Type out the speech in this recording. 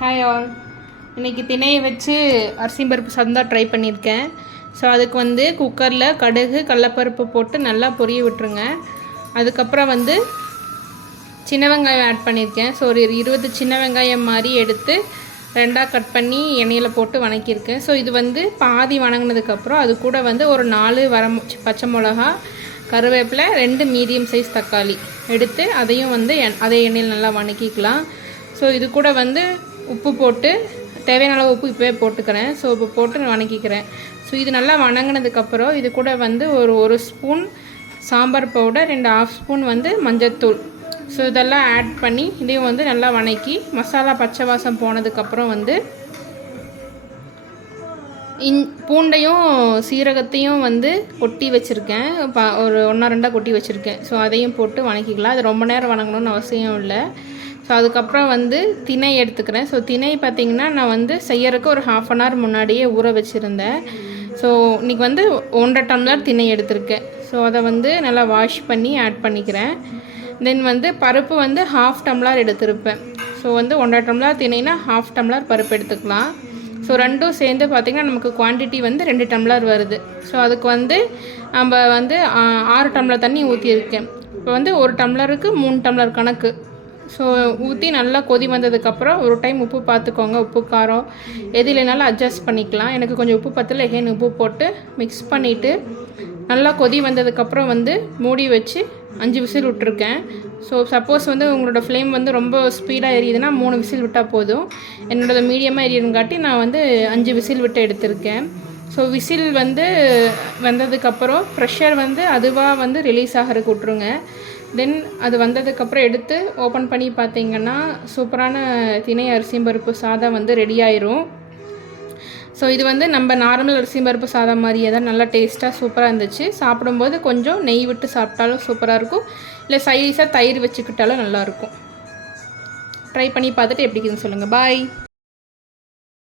Hi all. இன்றைக்கி திணையை வச்சு அரிசி பருப்பு சாதம் தான் ட்ரை பண்ணியிருக்கேன். ஸோ அதுக்கு வந்து குக்கரில் கடுகு கடலப்பருப்பு போட்டு நல்லா பொரிய விட்டுருங்க. அதுக்கப்புறம் வந்து சின்ன வெங்காயம் ஆட் பண்ணியிருக்கேன். ஸோ ஒரு 20 சின்ன வெங்காயம் மாதிரி எடுத்து ரெண்டாக கட் பண்ணி எண்ணெயில் போட்டு வணக்கியிருக்கேன். ஸோ இது வந்து பாதி வணங்கினதுக்கப்புறம் அது கூட வந்து ஒரு 4 பச்சை மிளகா, கருவேப்பிலை, 2 மீடியம் சைஸ் தக்காளி எடுத்து அதையும் வந்து அதே எண்ணெயில் நல்லா வணக்கிக்கலாம். ஸோ இது கூட வந்து உப்பு போட்டு தேவையான அளவு உப்பு இப்போவே போட்டுக்கிறேன். ஸோ இப்போ போட்டு வணக்கிக்கிறேன். ஸோ இது நல்லா வணங்கினதுக்கப்புறம் இது கூட வந்து ஒரு ஸ்பூன் சாம்பார் பவுடர், 1/2 ஸ்பூன் வந்து மஞ்சத்தூள், ஸோ இதெல்லாம் ஆட் பண்ணி இதையும் வந்து நல்லா வணக்கி மசாலா பச்சை வாசம் போனதுக்கப்புறம் வந்து பூண்டையும் சீரகத்தையும் வந்து கொட்டி வச்சுருக்கேன். ஒரு 1-2 கொட்டி வச்சுருக்கேன். ஸோ அதையும் போட்டு வணக்கிக்கலாம். அது ரொம்ப நேரம் வணங்கணும்னு அவசியம் இல்லை. ஸோ அதுக்கப்புறம் வந்து திணை எடுத்துக்கிறேன். ஸோ திணை பார்த்திங்கன்னா நான் வந்து செய்யறதுக்கு ஒரு 1/2 hour முன்னாடியே ஊற வச்சுருந்தேன். ஸோ இன்றைக்கி வந்து 1.5 டம்ளர் திணை எடுத்திருக்கேன். ஸோ அதை வந்து நல்லா வாஷ் பண்ணி ஆட் பண்ணிக்கிறேன். தென் வந்து பருப்பு வந்து 1/2 டம்ளர் எடுத்திருப்பேன். ஸோ வந்து 1.5 டம்ளர் திணைனா 1/2 டம்ளர் பருப்பு எடுத்துக்கலாம். ஸோ ரெண்டும் சேர்ந்து பார்த்திங்கன்னா நமக்கு குவான்டிட்டி வந்து 2 டம்ளர் வருது. ஸோ அதுக்கு வந்து நம்ம வந்து 6 டம்ளர் தண்ணி ஊற்றியிருக்கேன். இப்போ வந்து 1 டம்ளருக்கு 3 டம்ளர் கணக்கு. ஸோ ஊற்றி நல்லா கொதி வந்ததுக்கப்புறம் ஒரு டைம் உப்பு பார்த்துக்கோங்க. உப்பு காரம் எது இல்லைனாலும் அட்ஜஸ்ட் பண்ணிக்கலாம். எனக்கு கொஞ்சம் உப்பு பத்தல, எகெயின் உப்பு போட்டு மிக்ஸ் பண்ணிவிட்டு நல்லா கொதி வந்ததுக்கப்புறம் வந்து மூடி வச்சு 5 விசில் விட்டுருக்கேன். ஸோ சப்போஸ் வந்து உங்களோட ஃப்ளேம் வந்து ரொம்ப ஸ்பீடாக எரியுதுன்னா 3 விசில் விட்டால் போதும். என்னோட மீடியமாக எரியுங்காட்டி நான் வந்து 5 விசில் விட்டு எடுத்திருக்கேன். ஸோ விசில் வந்து வந்ததுக்கப்புறம் ப்ரெஷர் வந்து அதுவாக வந்து ரிலீஸ் ஆகிறதுக்கு விட்ருங்க. தென் அது வந்ததுக்கப்புறம் எடுத்து ஓப்பன் பண்ணி பார்த்திங்கன்னா சூப்பரான திணை அரிசி பருப்பு சாதம் வந்து ரெடி ஆயிரும். ஸோ இது வந்து நம்ம நார்மல் அரிசி பருப்பு சாதம் மாதிரியே தான் நல்லா டேஸ்ட்டாக சூப்பராக இருந்துச்சு. சாப்பிடும்போது கொஞ்சம் நெய் விட்டு சாப்பிட்டாலும் சூப்பராக இருக்கும். இல்லை சைடிஷாக தயிர் வச்சுக்கிட்டாலும் நல்லாயிருக்கும். ட்ரை பண்ணி பார்த்துட்டு எப்படி இருக்குதுன்னு சொல்லுங்கள். பாய்.